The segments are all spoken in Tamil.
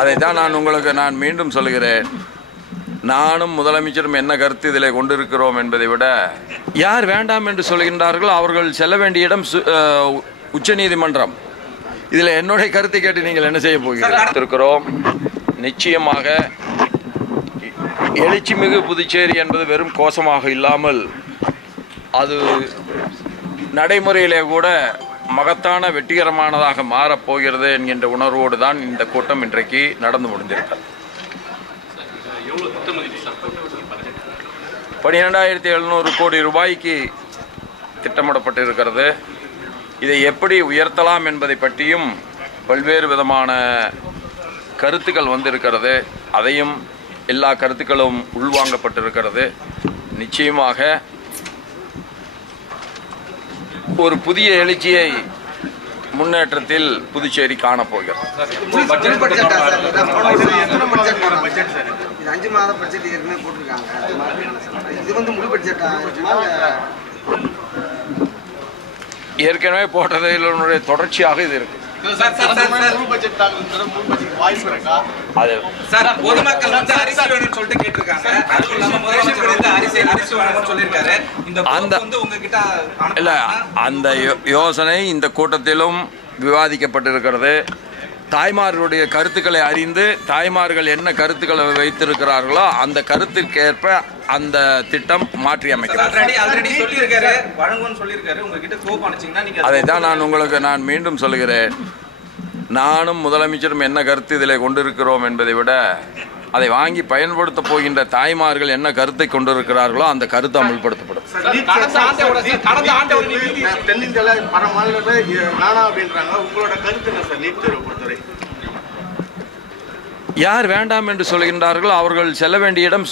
அதைத்தான் நான் மீண்டும் சொல்கிறேன். நானும் முதலமைச்சரும் என்ன கருத்து இதில் கொண்டிருக்கிறோம் என்பதை விட, யார் வேண்டாம் என்று சொல்கின்றார்களோ அவர்கள் செல்ல வேண்டிய இடம் உச்சநீதிமன்றம். இதில் என்னுடைய கருத்தை கேட்டு நீங்கள் என்ன செய்ய போகிறோம்? நிச்சயமாக எழுச்சிமிகு புதுச்சேரி என்பது வெறும் கோஷமாக இல்லாமல் அது நடைமுறையிலே கூட மகத்தான வெற்றிகரமானதாக மாறப்போகிறது என்கின்ற உணர்வோடு தான் இந்த கூட்டம் இன்றைக்கு நடந்து முடிந்திருக்கிறது. 12,700 கோடி ரூபாய்க்கு திட்டமிடப்பட்டிருக்கிறது. இதை எப்படி உயர்த்தலாம் என்பதை பற்றியும் பல்வேறு விதமான கருத்துக்கள் வந்திருக்கிறது. அதையும் எல்லா கருத்துக்களும் உள்வாங்கப்பட்டிருக்கிறது. நிச்சயமாக ஒரு புதிய எழுச்சியை முன்னேற்றத்தில் புதுச்சேரி காணப்போகிறது. ஏற்கனவே போட்டதினுடைய தொடர்ச்சியாக இது இருக்கு. அந்த யோசனை இந்த கூட்டத்திலும் விவாதிக்கப்பட்டிருக்கிறது. தாய்மார்களுடைய கருத்துக்களை அறிந்து தாய்மார்கள் என்ன கருத்துக்களை வைத்திருக்கிறார்களோ அந்த கருத்துக்கேற்ப அந்த திட்டம் மாற்றி அமைக்கிறது. அதைத்தான் நான் மீண்டும் சொல்கிறேன். நானும் முதலமைச்சரும் என்ன கருத்து இதில் கொண்டிருக்கிறோம் என்பதை விட, அதை வாங்கி பயன்படுத்த போகின்ற தாய்மார்கள் என்ன கருத்தை கொண்டிருக்கிறார்களோ அந்த கருத்து அமல்படுத்தப்படும். யார் வேண்டாம் என்று சொல்கின்றார்களோ அவர்கள் செல்ல வேண்டிய இடம்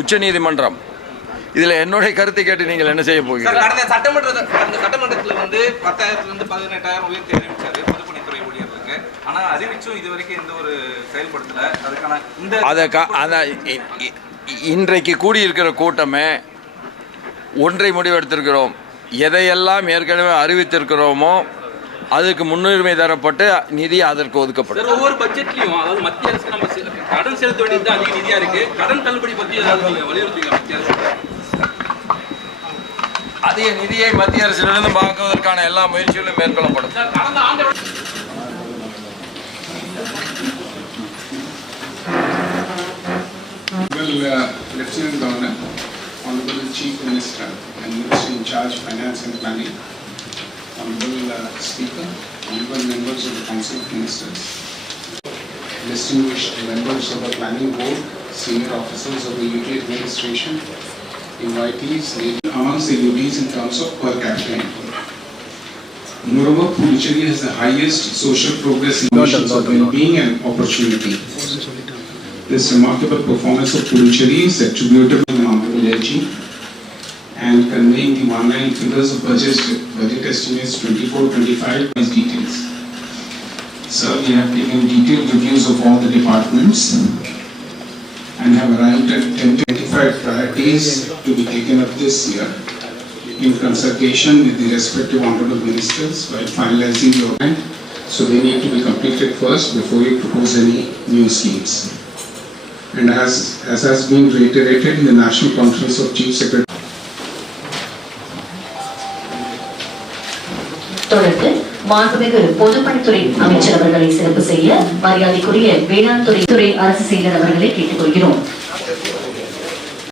உச்சநீதிமன்றம். இதில் என்னுடைய கருத்தை கேட்டு நீங்கள் என்ன செய்ய போகிறீர்கள்? சட்டமன்றத்தில் வந்து 10,000 18,000 உயர்த்தி அறிவிச்சாரு பொதுப்பணித்துறை ஊழியர்களுக்கு. ஆனா அறிவிச்சும் இது வரைக்கும் எந்த ஒரு செயல்படுத்தல. அதுக்கான இன்றைக்கு கூடியிருக்கிற கூட்டமே ஒன்றை முடிவெடுத்திருக்கிறோம். எதையெல்லாம் ஏற்கனவே அறிவித்திருக்கிறோமோ அதுக்கு முன்னுரிமை தரப்பட்டு நிதி அதற்கு ஒதுக்கப்படும். ஒவ்வொரு பட்ஜெட்லையும், அதாவது மத்திய அரசு நம்ம கடன் செலுத்த வேண்டியது அதிக நிதியா இருக்கு. கடன் தள்ளுபடி பற்றி வலியுறுத்தி மத்திய அரசு அதிக நிதியை மத்திய அரசிலிருந்து வாங்குவதற்கான எல்லா முயற்சிகளும் மேற்கொள்ளப்படும். Lieutenant Governor, Honorable Chief Minister and Minister in Charge of Finance and Planning, Honorable Speaker, Honorable members of the Council of Ministers, distinguished members of the Planning Board, senior officers of the UT Administration, invitees, amongst the UTs in terms of per capita income. Moreover, Puducherry has the highest social progress in issues of well-being and opportunity. This remarkable performance of Puducherry is attributable to Honorable LG and conveying the one-line figures of budget estimates 24-25 as details. Sir, we have taken detailed reviews of all the departments and have arrived at 10-25 priorities to be taken up this year in consultation with the respective honorable ministers while finalizing the order. So they need to be completed first before we propose any new schemes. And as has been reiterated in the National Conference of Chief Secretary. தொடர்ந்து மாண்புமிகு பொதுப்பணித்துறை அமைச்சர் அவர்களை சிறப்பு செய்ய மரியாதைக்குரிய வேளாண் துறை அரசு செயலர் அவர்களை கேட்டுக்கொள்கிறோம்.